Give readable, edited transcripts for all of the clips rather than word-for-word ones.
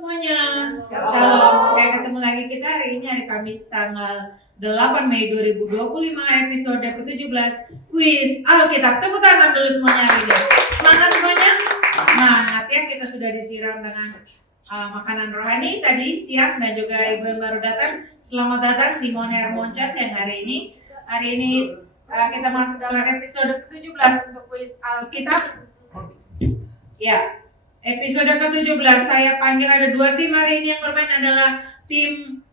semuanya. Shalom. Oke, ketemu lagi kita hari ini hari Kamis tanggal 8 Mei 2025 episode ke-17 Kuis Alkitab. Tepuk tangan dulu semuanya hari ini. Semangat semuanya? Semangat ya, kita sudah disiram dengan makanan rohani tadi siang dan juga ibu yang baru datang. Selamat datang di Moner Moncas yang hari ini. Hari ini kita masuk dalam episode ke-17 untuk Kuis Alkitab. Ya. Episode ke-17 saya panggil ada dua tim hari ini yang bermain adalah tim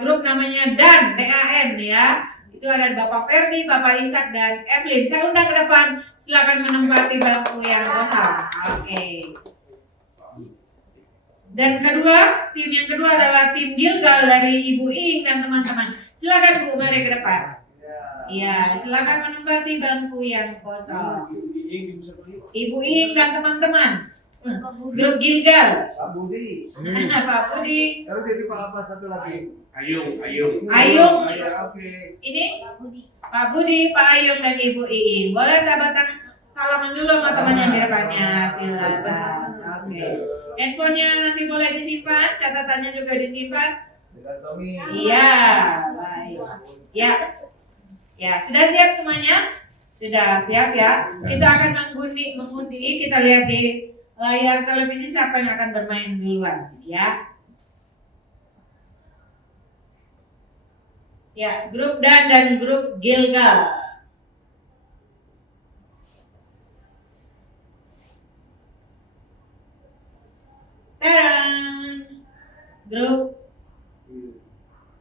grup namanya DAN, D-A-N ya. Itu ada Bapak Ferdi, Bapak Ishak dan Evelyn. Saya undang ke depan, silakan menempati bangku yang kosong. Oke. Dan tim yang kedua adalah tim Gilgal dari Ibu Iing dan teman-teman. Silakan Bu, mari ke depan. Ya, silakan menempati bangku yang kosong. Ibu Iing dan teman-teman. Grup Gilgal. Pak Budi. Pak Budi. Terus ini apa satu lagi? Ayung. Oke. Ini Pak Budi, Pak Ayung dan Ibu Iing. Boleh sahabat salaman dulu sama teman yang di depannya. Silakan. Oke. Handphonenya nanti boleh disimpan, catatannya juga disimpan. Iya, baik. Ya, sudah siap semuanya? Sudah siap ya. Kita akan mengundi. Kita lihat di layar televisi siapa yang akan bermain duluan ya. Ya, grup Dan dan grup Gilgal. Taran. Grup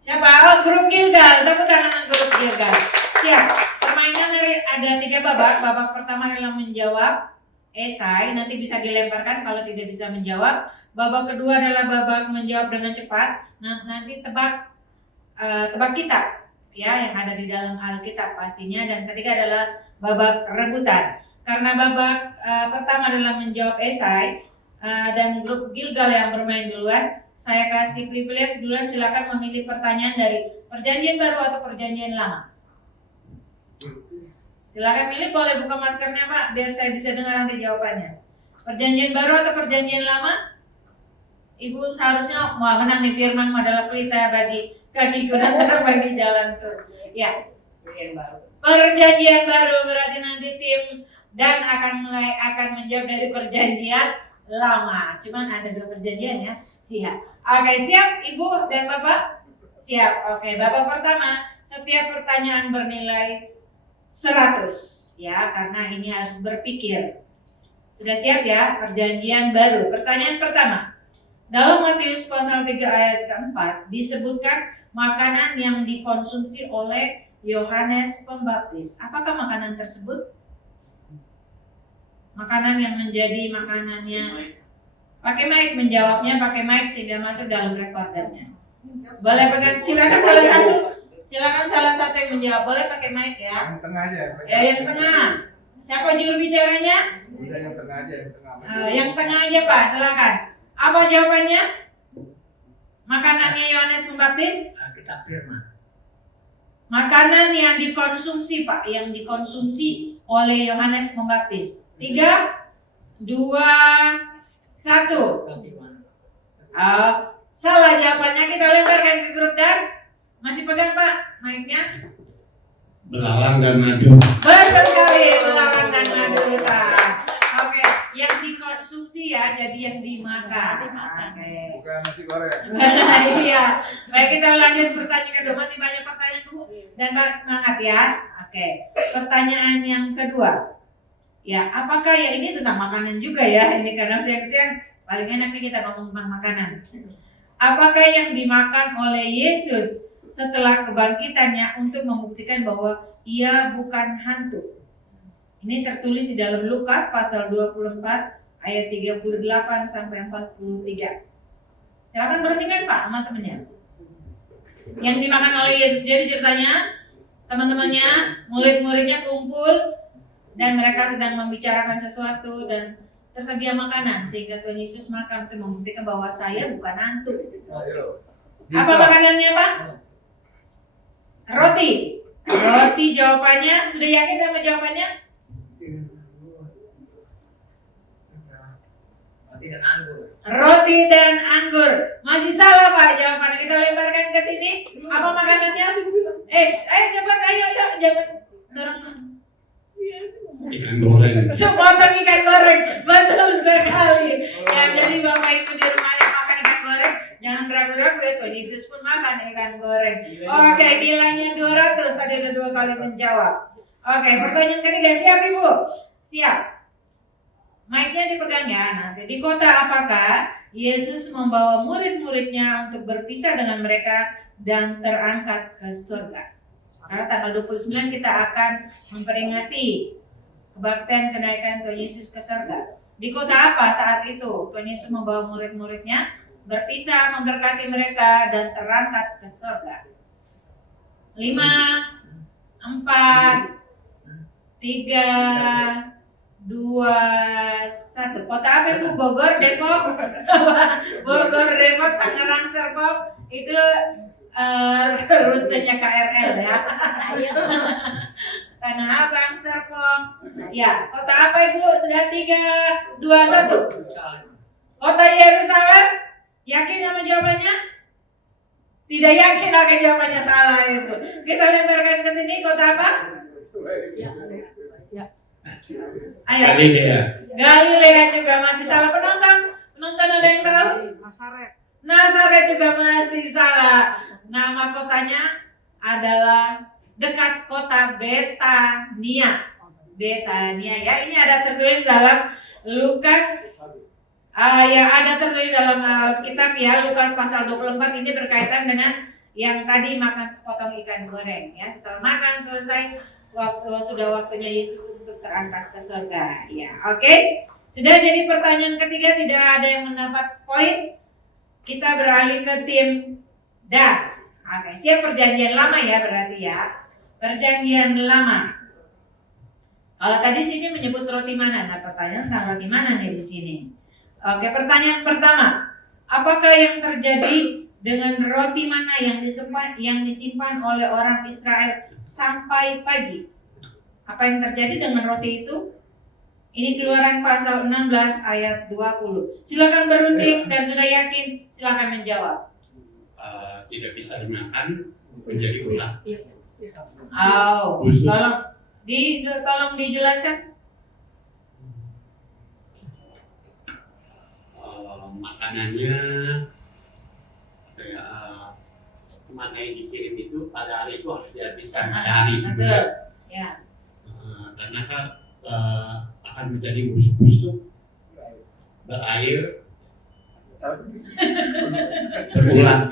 siapa? Oh, grup Gilgal. Tepuk tangan grup Gilgal. Siap. Permainan ada 3 babak. Babak pertama adalah menjawab esai, nanti bisa dilemparkan kalau tidak bisa menjawab. Babak kedua adalah babak menjawab dengan cepat. Nah, nanti tebak kitab ya yang ada di dalam Alkitab pastinya. Dan ketiga adalah babak rebutan. Karena babak pertama adalah menjawab esai dan grup Gilgal yang bermain duluan, saya kasih privilege duluan. Silakan memilih pertanyaan dari Perjanjian Baru atau Perjanjian Lama. Silakan pilih, boleh buka maskernya Pak, biar saya bisa dengar nanti jawabannya. Perjanjian Baru atau Perjanjian Lama? Ibu seharusnya menang nih, firman adalah pelita bagi kakiku dan terang bagi jalanku. Ya, Perjanjian Baru berarti nanti tim Dan akan menjawab dari Perjanjian Lama. Cuman ada 2 perjanjian ya. Iya. Oke, siap Ibu dan Bapak? Siap. Oke, babak pertama, setiap pertanyaan bernilai 100 ya, karena ini harus berpikir. Sudah siap ya? Perjanjian Baru. Pertanyaan pertama. Dalam Matius pasal 3 ayat ke-4 disebutkan makanan yang dikonsumsi oleh Yohanes Pembaptis. Apakah makanan tersebut? Makanan yang menjadi makanannya. Pakai mic menjawabnya, pakai mic sehingga masuk dalam recordernya. Boleh pegang, silakan salah satu. Silakan salah satu yang menjawab, boleh pakai mic ya. Yang tengah aja. Ya, yang tengah. Siapa juru bicaranya? Udah yang tengah aja, yang tengah. Yang tengah aja Pak, silakan. Apa jawabannya? Makanannya Yohanes Pembaptis? Kitab Firman. Makanan yang dikonsumsi Pak, yang dikonsumsi oleh Yohanes Pembaptis. 3, 2, 1. Salah jawabannya, kita lemparkan ke grup Dan. Masih pegang Pak mic-nya? Belalang dan madu. Betul sekali, belalang dan madu Pak. Oke, yang dikonsumsi ya, jadi yang dimakan. Oke. Bukan nasi goreng. Iya. Baik, kita lanjut pertanyaan kedua. Masih banyak pertanyaan Bu dan Pak, semangat ya. Oke. Pertanyaan yang kedua. Ya, apakah ya ini tentang makanan juga ya? Ini karena siang-siang paling enak nih kita ngomong tentang makanan. Apakah yang dimakan oleh Yesus setelah kebangkitannya untuk membuktikan bahwa ia bukan hantu? Ini tertulis di dalam Lukas pasal 24 ayat 38 sampai 43. Silakan berundingan Pak sama temannya. Yang dimakan oleh Yesus, jadi ceritanya teman-temannya, murid-muridnya kumpul dan mereka sedang membicarakan sesuatu dan tersedia makanan sehingga Tuhan Yesus makan untuk membuktikan bahwa saya bukan hantu. Ayo. Apa makanannya Pak? Roti. Roti jawabannya. Sudah yakin sama jawabannya? Roti dan anggur. Roti dan anggur. Masih salah Pak jawabannya. Kita lemparkan ke sini. Apa makanannya? Ayo cepat, ayo, jangan dorong. Ikan goreng. Sepotong ikan goreng. Betul sekali. Ya, jadi Bapak Ibu di rumah yang makan ikan goreng, jangan ragu-ragu ya, Tuhan Yesus pun makan ikan goreng. Oke, nilainya 200. Tadi ada 2 kali menjawab. Oke, pertanyaan ketiga, siap Ibu? Siap. Mic-nya dipegang ya. Nanti di kota apakah Yesus membawa murid-muridnya untuk berpisah dengan mereka dan terangkat ke surga? Karena tanggal 29 kita akan memperingati kebaktian kenaikan Tuhan Yesus ke surga. Di kota apa saat itu Tuhan Yesus membawa murid-muridnya berpisah, memberkati mereka dan terangkat ke surga? 5, 4, 3, 2, 1. Kota apa Ibu? Bogor, Depok? Bogor, Depok, Tangerang, Serpong. Itu rutenya KRL ya. Tanah Abang, Serpong. Ya, kota apa Ibu? Sudah 3, 2, 1. Kota Yerusalem. Yakin sama jawabannya? Tidak yakin, oke jawabannya salah itu. Kita lemparkan ke sini, kota apa? Ayo. Galilea juga masih salah. Penonton ada yang tahu? Nazaret juga masih salah. Nama kotanya adalah dekat kota Betania. Betania ya, ini ada tertulis dalam Lukas. Ya ada tertulis dalam Alkitab ya, Lukas pasal 24. Ini berkaitan dengan yang tadi makan sepotong ikan goreng ya. Setelah makan selesai, sudah waktunya Yesus untuk terangkat ke surga ya. Oke. Sudah, jadi pertanyaan ketiga tidak ada yang mendapat poin. Kita beralih ke tim Dan. Oke, siap. Perjanjian lama ya berarti ya. Perjanjian lama. Kalau tadi sini menyebut roti mana? Nah, pertanyaan tentang roti mana nih di sini? Oke, pertanyaan pertama. Apakah yang terjadi dengan roti mana yang disimpan oleh orang Israel sampai pagi? Apa yang terjadi dengan roti itu? Ini Keluaran pasal 16 ayat 20. Silakan berunding dan sudah yakin, silakan menjawab. Tidak bisa dimakan menjadi ulat. Tolong dijelaskan. Makanannya kayak kemana yang dikirim itu pada hari itu harus dihabiskan pada hari itu juga. Ya. Karena kan akan menjadi busuk, berair, berulang.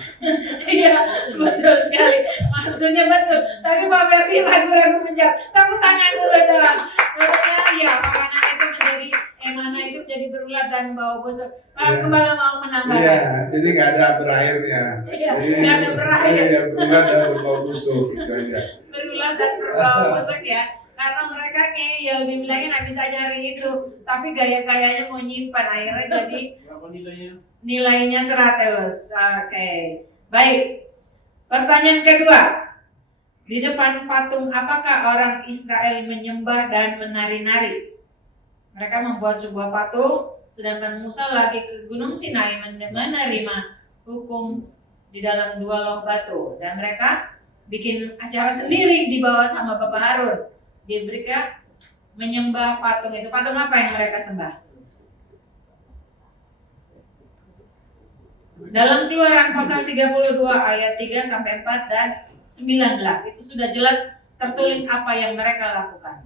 Iya, betul sekali. Maksudnya betul. Tapi Pak Ferdi ragu-ragu menjawab. Tepuk tangan dulu dong. Maksudnya ya, makanan itu mana itu jadi berulat dan bau busuk. Pak Gembala mau menambahkan. Iya, jadi nggak ada berairnya. Iya, nggak ada berair. Iya, berulat dan berbau busuk gitu aja. Berulat dan berbau busuk ya. Karena mereka ngeyel, dibilangin habis aja hari itu, tapi gaya-gayanya mau nyimpan, akhirnya jadi Berapa nilainya? Nilainya 100. Oke. Baik. Pertanyaan kedua. Di depan patung apakah orang Israel menyembah dan menari-nari? Mereka membuat sebuah patung, sedangkan Musa lagi ke Gunung Sinai menerima hukum di dalam 2 loh batu, dan mereka bikin acara sendiri di bawah sama Bapak Harun. Mereka menyembah patung itu. Patung apa yang mereka sembah? Dalam Keluaran pasal 32 ayat 3 sampai 4 dan 19 itu sudah jelas tertulis apa yang mereka lakukan.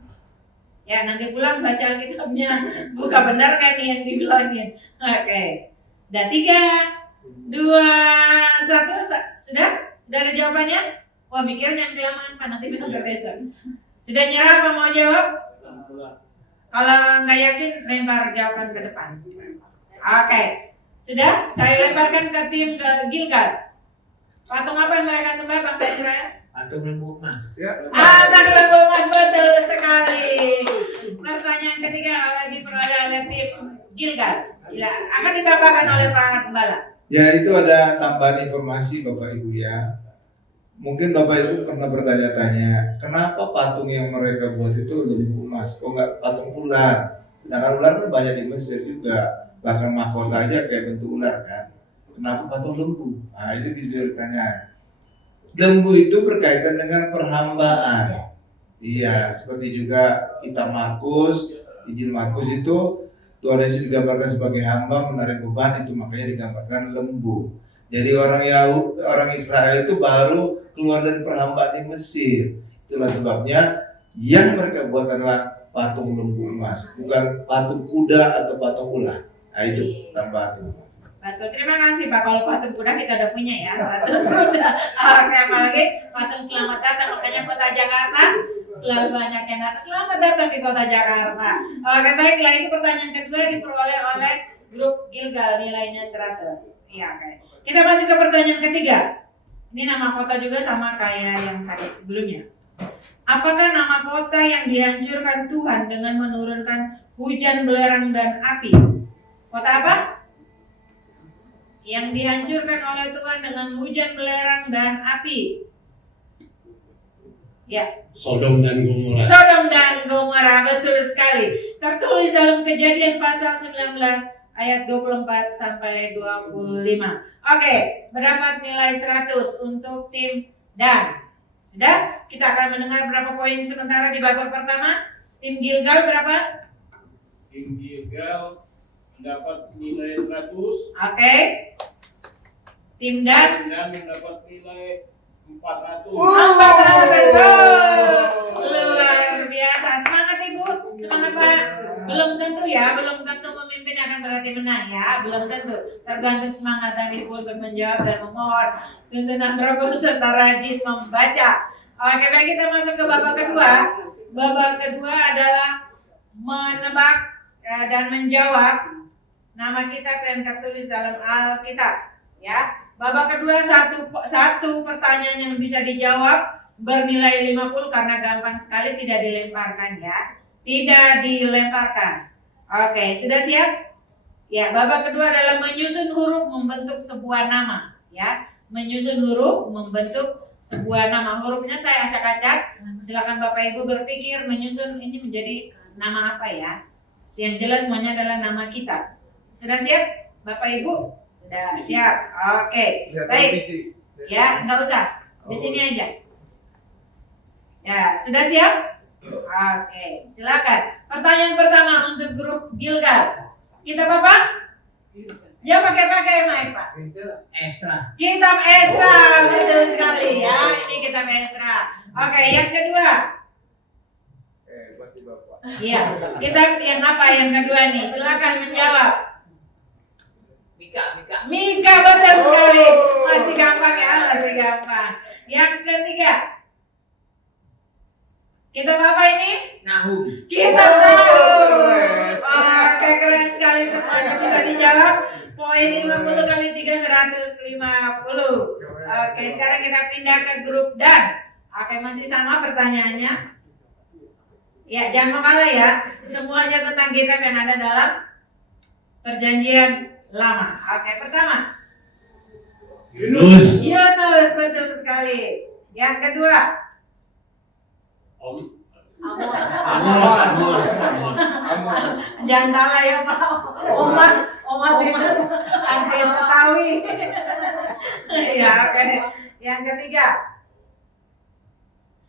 Ya, nanti pulang baca Alkitabnya, buka benar kan yang dibilangin. Oke. Udah 3, 2, 1, sudah? Sudah ada jawabannya? Wah, mikirnya kelamaan Pak, nanti bilang besok. Sudah nyerah apa mau jawab? Kalau nggak yakin, lempar jawaban ke depan. Oke. Sudah? Saya lemparkan ke tim Gilgal. Patung apa yang mereka sembah bangsa Israel? Patung lembu emas. Ya. Anak lembu emas, betul sekali. Pertanyaan ketiga lagi diperoleh oleh tim Gilgal. Akan ditambahkan oleh Pak Gembala. Ya, itu ada tambahan informasi Bapak Ibu ya. Mungkin Bapak Ibu pernah bertanya-tanya, kenapa patung yang mereka buat itu lembu emas, kok nggak patung ular? Sedangkan ular kan banyak di Mesir juga. bahkan mahkota aja kayak bentuk ular kan. Kenapa patung lembu? Nah itu bisa ditanya. Lembu itu berkaitan dengan perhambaan. Iya, seperti juga kitab Markus, Injil Markus itu Tuhan Yesus digambarkan sebagai hamba menarik beban, itu makanya digambarkan lembu. Jadi orang Israel itu baru keluar dari perhambaan di Mesir. Itulah sebabnya yang mereka buat adalah patung lembu emas, bukan patung kuda atau patung ular. Nah itu tambahan. Betul, terima kasih Pak. Kalau patung kuda kita udah punya ya, patung kuda. Apalagi patung selamat datang, makanya kota Jakarta selalu banyak yang datang. Selamat datang di kota Jakarta. Oke, baiklah, itu pertanyaan kedua diperoleh oleh grup Gilgal, nilainya 100. Iya, oke. Kita masuk ke pertanyaan ketiga. Ini nama kota juga sama kayak yang tadi sebelumnya. Apakah nama kota yang dihancurkan Tuhan dengan menurunkan hujan belerang dan api? Kota apa? Yang dihancurkan oleh Tuhan dengan hujan belerang dan api. Ya. Sodom dan Gomora. Sodom dan Gomora, betul sekali. Tertulis dalam Kejadian pasal 19 ayat 24 sampai 25. Oke, mendapat nilai 100 untuk tim Dan. Sudah? Kita akan mendengar berapa poin sementara di babak pertama. Tim Gilgal berapa? Tim Gilgal mendapat nilai 100. Oke. Tim Dan mendapat nilai 400. Luar biasa. Semangat Ibu. Semangat Pak. Belum tentu ya, belum tentu memimpin akan berarti menang ya, belum tentu. Tergantung semangat dan Ibu untuk menjawab dan memohon tuntunan berapa peserta rajin membaca. Oke, baik, kita masuk ke babak kedua. Babak kedua adalah menebak dan menjawab nama kitab yang tertulis dalam Alkitab. Ya, babak kedua satu pertanyaan yang bisa dijawab bernilai 50 karena gampang sekali, tidak dilemparkan ya. Tidak dilemparkan. Oke, sudah siap? Ya, babak kedua adalah menyusun huruf membentuk sebuah nama ya. Menyusun huruf membentuk sebuah nama. Hurufnya saya acak-acak. Silakan Bapak Ibu berpikir menyusun ini menjadi nama apa ya. Yang jelas semuanya adalah nama kita. Sudah siap Bapak Ibu? Sudah siap. Oke. Baik. Ya, enggak usah. Di sini aja. Ya, sudah siap? Oke, silakan. Pertanyaan pertama untuk grup Gilgal. Kitab apa? Ya, pakai mic, Pak. Esra. Kitab Esra, betul sekali ya. Ini kitab Esra. Oke, yang kedua. Iya, kitab yang apa yang kedua nih? Silakan menjawab. Mika, betul sekali. Masih gampang ya, masih gampang. Yang ketiga. Kitab apa ini? Nahum. Kitab Nahum. Oke, keren sekali, semuanya bisa dijawab. Poin 50 kali 3 150. Oke, sekarang kita pindah ke grup Dan. Oke, masih sama pertanyaannya. Ya, jangan mau kalah ya. Semuanya tentang kitab yang ada dalam Perjanjian Lama. Oke, pertama. Yunus. Yunus, betul sekali. Yang kedua. Amos. Jangan salah ya Pak. Omas itu artinya Betawi. Ya, oke. Yang ketiga.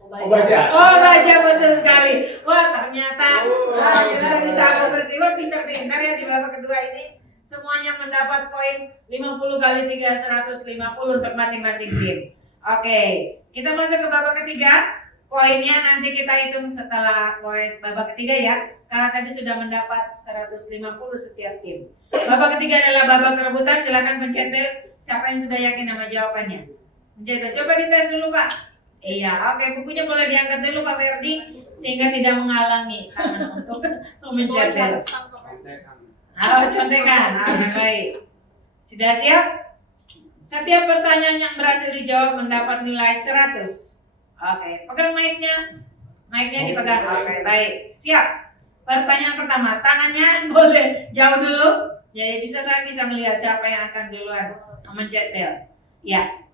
Baca, betul sekali. Wah, ternyata saya bisa bersifat pintar-pintar ya di babak kedua ini. Semuanya mendapat poin 50 kali 3 150 untuk masing-masing tim. Oke, kita masuk ke babak ketiga. Poinnya nanti kita hitung setelah poin babak ketiga ya. Karena tadi sudah mendapat 150 setiap tim. Babak ketiga adalah babak rebutan. Silakan pencet bel. Siapa yang sudah yakin sama jawabannya? Pencet bel. Coba dites dulu Pak. Iya, oke. Bukunya boleh diangkat dulu Pak Ferdi sehingga tidak menghalangi tangan untuk mencet bel. Contekan. Baik. Sudah siap? Setiap pertanyaan yang berhasil dijawab mendapat nilai 100. Oke, pegang mic-nya. Mic-nya dipegang. Oke, baik. Siap. Pertanyaan pertama, tangannya boleh jauh dulu. Jadi saya bisa melihat siapa yang akan duluan mencet bel. Ya.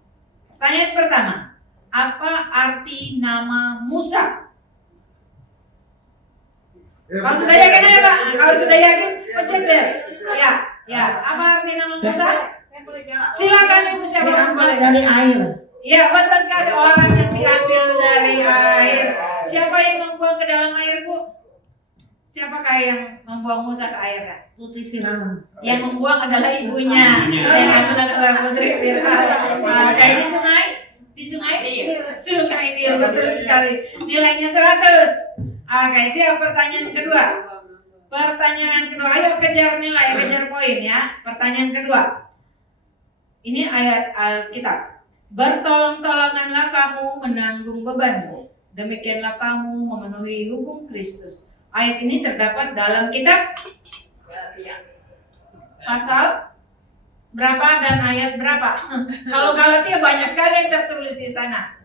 Pertanyaan pertama, apa arti nama Musa? Kalau sudah yakin aja Pak, kalau sudah yakin pencet deh. Ya, apa arti nama Musa? Silakan Ibu, siapa yang boleh? Dari air. Ya, betul sekali, orang yang diambil dari air. Siapa yang membuang ke dalam air, Bu? Siapakah yang membuang Musa ke air? Kak? Putri Firaun. Yang membuang adalah ibunya. Yang ambil adalah Putri Firaun. Kayak di sungai? Di sungai? Sungai Nil, betul sekali. Nilainya 100. Oke, siap pertanyaan kedua. Pertanyaan kedua, ayo kejar nilai, kejar poin ya. Pertanyaan kedua. Ini ayat Alkitab. Bertolong-tolonganlah kamu menanggung bebanmu. Demikianlah kamu memenuhi hukum Kristus. Ayat ini terdapat dalam kitab pasal berapa dan ayat berapa? Kalau Galatia banyak sekali yang tertulis di sana.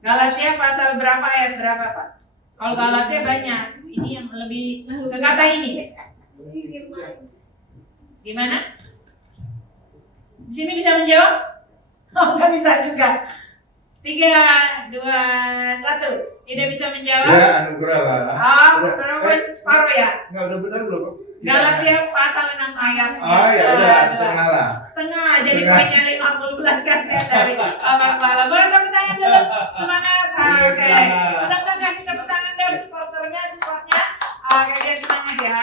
Galatia pasal berapa ayat berapa Pak? Kalau Galatia banyak. Ini yang lebih ke kata ini. Gimana? Di sini bisa menjawab? Oh, nggak bisa juga. 3, 2, 1. Tidak bisa menjawab? Ya, anugerah lah. Berapa separuh ya? Nggak, udah benar belum? Galatia pasal 6 ayat. Oh ya udah, setengah lah. Setengah, jadi poinnya 50 kasihan dari Bapak Kepala. Boleh tepuk tangan dulu, semangat. Oke, penonton kasih tepuk tangan dan supporternya, supportnya. Oke, dia semangat ya.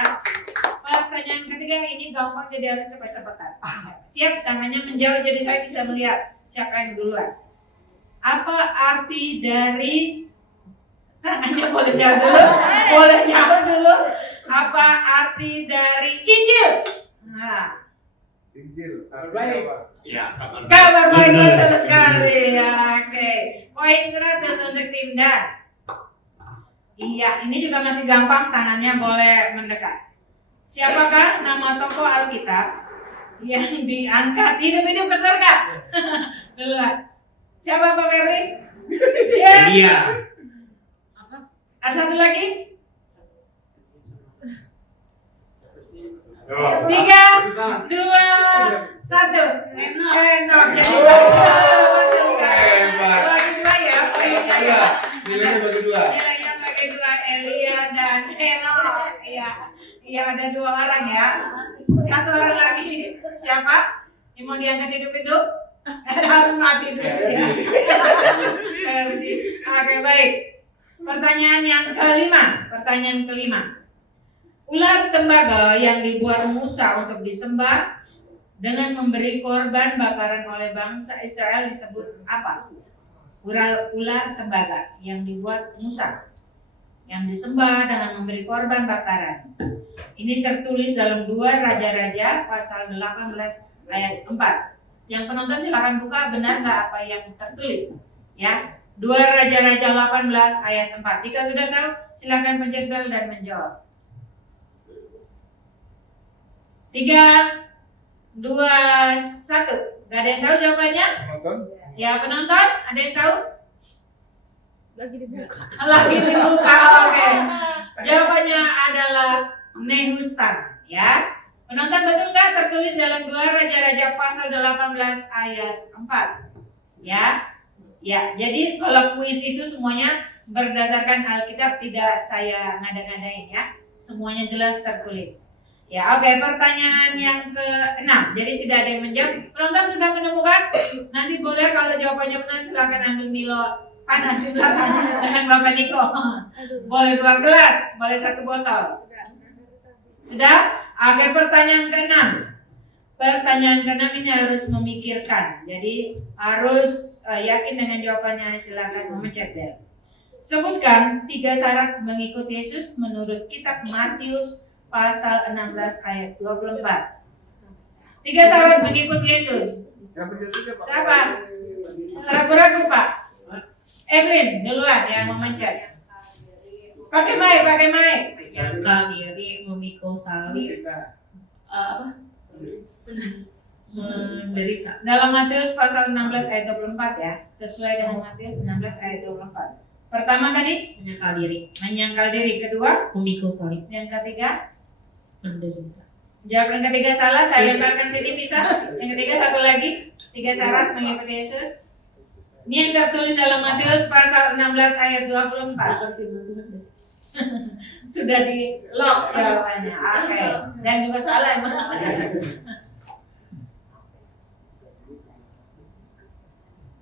Pertanyaan ketiga ini gampang, jadi harus cepat-cepatan. Siap, tangannya menjauh jadi saya bisa melihat siapa yang duluan. Apa arti dari tangannya boleh jauh dulu, boleh jauh dulu. Apa arti dari Injil? Nah, Injil, Baik. apa? Ya, kabar kabar baik betul sekali. Ya, oke, poin 100 untuk tim Dan. Iya, ini juga masih gampang, tangannya boleh mendekat. Siapakah nama tokoh Alkitab yang diangkat hidup-hidup ke surga? Duluan. Siapa Pak Ferry? Ya. Iya. Ada satu lagi? 3, 2, 1. Enok. Jadi betul sekali. Bagi dua ya. Iya, nilainya bagi dua. Nilainya bagi dua, Elia dan Enok. Iya, ada 2 orang ya. Satu orang lagi. Siapa? Yang mau diangkat hidup-hidup? Harus mati dulu ya. Oke, baik. Pertanyaan yang kelima. Ular tembaga yang dibuat Musa untuk disembah dengan memberi korban bakaran oleh bangsa Israel disebut apa? Ular tembaga yang dibuat Musa yang disembah dengan memberi korban bakaran. Ini tertulis dalam 2 Raja-Raja pasal 18 ayat 4. Yang penonton silakan buka, benar nggak apa yang tertulis? Ya, 2 Raja-Raja 18 ayat 4. Jika sudah tahu, silakan pencet bel dan menjawab. 3, 2, 1. Gak ada yang tahu jawabannya? Penonton? Ya, penonton, ada yang tahu? Lagi dibuka. Lagi dibuka, oke. Jawabannya adalah Nehustan, ya. Penonton betul nggak tertulis dalam 2 Raja-Raja pasal 18 ayat 4? Ya. Ya, jadi kalau kuis itu semuanya berdasarkan Alkitab, tidak saya ngada-ngadain ya. Semuanya jelas tertulis. Ya, oke, pertanyaan yang ke-6. Jadi tidak ada yang menjawab. Penonton sudah menemukan? Nanti boleh kalau jawabannya benar silakan ambil Milo panas di belakang dengan Bapak Niko. Boleh 2 gelas, boleh 1 botol. Sudah? Oke, pertanyaan ke-6. Pertanyaan ke-6 ini harus memikirkan. Jadi harus yakin dengan jawabannya, silakan memencet bel. Sebutkan 3 syarat mengikuti Yesus menurut kitab Matius pasal 16 ayat 24. 3 syarat mengikuti Yesus. Siapa? Ragu-ragu Pak. Ebrin duluan yang memencet. Pakai mic. Menyangkal diri, memikul salib. Apa? Menderita. Dalam Matius pasal 16 ayat 24 ya. Sesuai dengan Matius 16 ayat 24. Pertama tadi menyangkal diri. Kedua, Memikul salib. yang ketiga, Menderita. jawaban ketiga salah, saya lemparkan sini bisa. Yang ketiga satu lagi, 3 syarat mengikuti Yesus. Ini yang tertulis dalam Matius pasal 16 ayat 24. Sudah di lock jawabannya. Oke. Dan juga salah emang.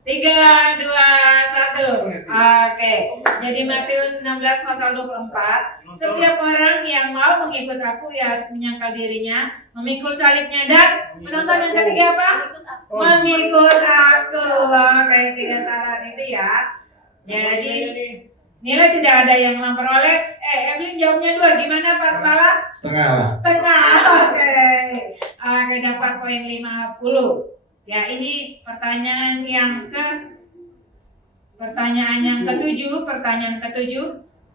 3, 2, 1. Oke. Jadi Matius 16 pasal 24. Setiap orang yang mau mengikut aku ya harus menyangkal dirinya, memikul salibnya dan menonton yang ketiga apa? Mengikut aku. Oke, 3 syarat itu ya. Jadi nilai tidak ada yang memperoleh. Evelyn jawabnya 2. Gimana Pak Kepala? Setengah lah. Setengah. Oke. Oke, dapat poin 50. Ya, ini pertanyaan yang ketujuh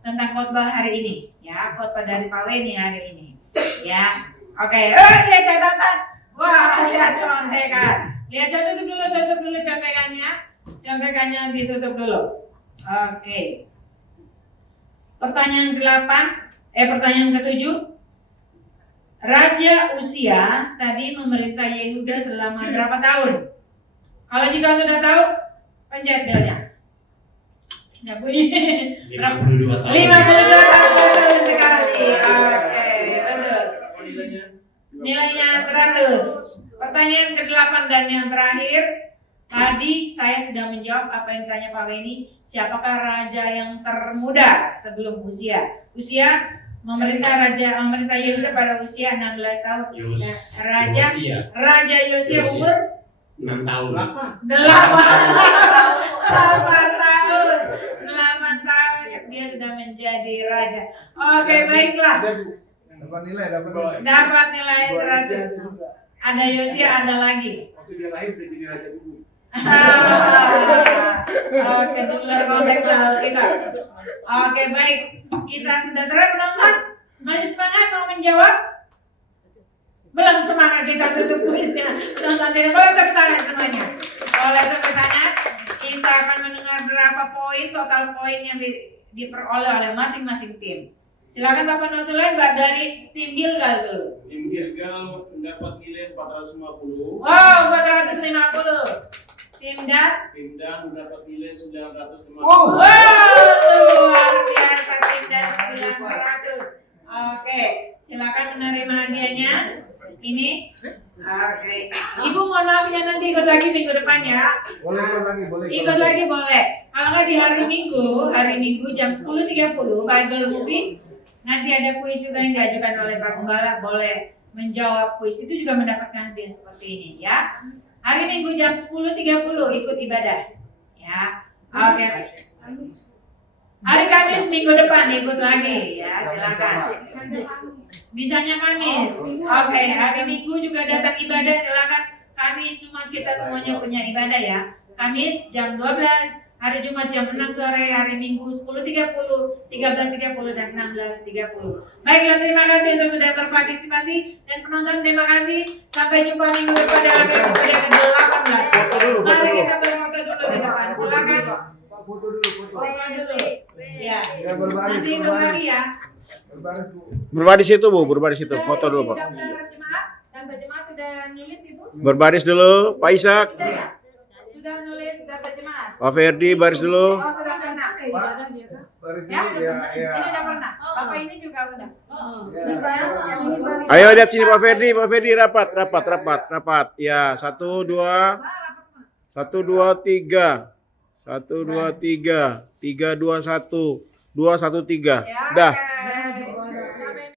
tentang khotbah hari ini. Ya, khotbah dari Pak Weni hari ini. Ya. Oke. Lihat catatan. Wah, lihat contekan. Lihat tutup dulu contekannya. Contekannya ditutup dulu. Oke. Pertanyaan ke-7. Raja Usia tadi memerintah Yehuda selama berapa tahun? Kalau jika sudah tahu, pencet belnya. Ya bunyi. 52 tahun. 52 tahun sekali. Oke, betul. Apa nilainya? Nilainya 100. Pertanyaan ke-8 dan yang terakhir. Tadi saya sudah menjawab apa yang ditanya Pak Weni. Siapakah raja yang termuda sebelum Usia? Usia memerintah Yehuda pada usia 16 tahun. Raja Yosia umur 6 tahun. 8 tahun. 8 tahun dia sudah menjadi raja. Oke, baiklah. Dapat nilai. Dapat nilai 100. Ada Yosia, ada lagi. Waktu dia lahir dia jadi raja dulu. Oke, itu luar konteks hal kita. Oke, baik. Kita sudah terang penonton. Masih semangat mau menjawab? Belum semangat, kita tutup kuisnya. Penonton tidak boleh tepuk tangan semuanya. Boleh tepuk tangan. Kita akan mendengar berapa poin, total poin yang diperoleh oleh masing-masing tim. Silakan Bapak Notulen, dari tim Gilgal dulu. Tim Gilgal mendapat nilai 450. Wow, 450. Tim Dan mendapat nilai 950. Wow, luar biasa tim Dan 900. Oke, silakan menerima hadiahnya. Ini. Oke. Ibu mohon maaf ya, nanti ikut lagi minggu depan ya. Boleh. Ikut lagi boleh. Kalau nggak di hari Minggu jam 10.30 Bible Movie. Nanti ada kuis juga yang diajukan oleh Pak Gembala, boleh menjawab kuis itu juga mendapatkan hadiah seperti ini ya. Hari Minggu jam 10.30 ikut ibadah. Ya. Oke. Hari Kamis minggu depan ikut lagi ya, silakan. Bisanya Kamis. Oke, hari Minggu juga datang ibadah, silakan. Kamis Jumat kita semuanya punya ibadah ya. Kamis jam 12, hari Jumat jam 6 sore, hari Minggu 10.30, 13.30 dan 16.30. Baiklah, terima kasih untuk sudah berpartisipasi dan penonton, terima kasih. Sampai jumpa minggu depan dalam episode ke-18. Mari kita berfoto dulu di depan. Silakan. Foto dulu. Ya. Nanti ikut lagi ya. Berbaris itu Bu, berbaris itu. Foto dulu Pak. Daftar jemaat sudah nulis Ibu? Berbaris dulu, Pak Ishak. Sudah ya? Sudah nulis daftar jemaat? Pak Ferdi baris dulu. Oh, sudah pernah. Ya? Ini udah pernah. Bapak ini juga udah. Ayo lihat sini Pak Ferdi, rapat. Ya, 1 2 3. 1 2 3. 3 2 1. 2 1 3. Ya, Dah. oke.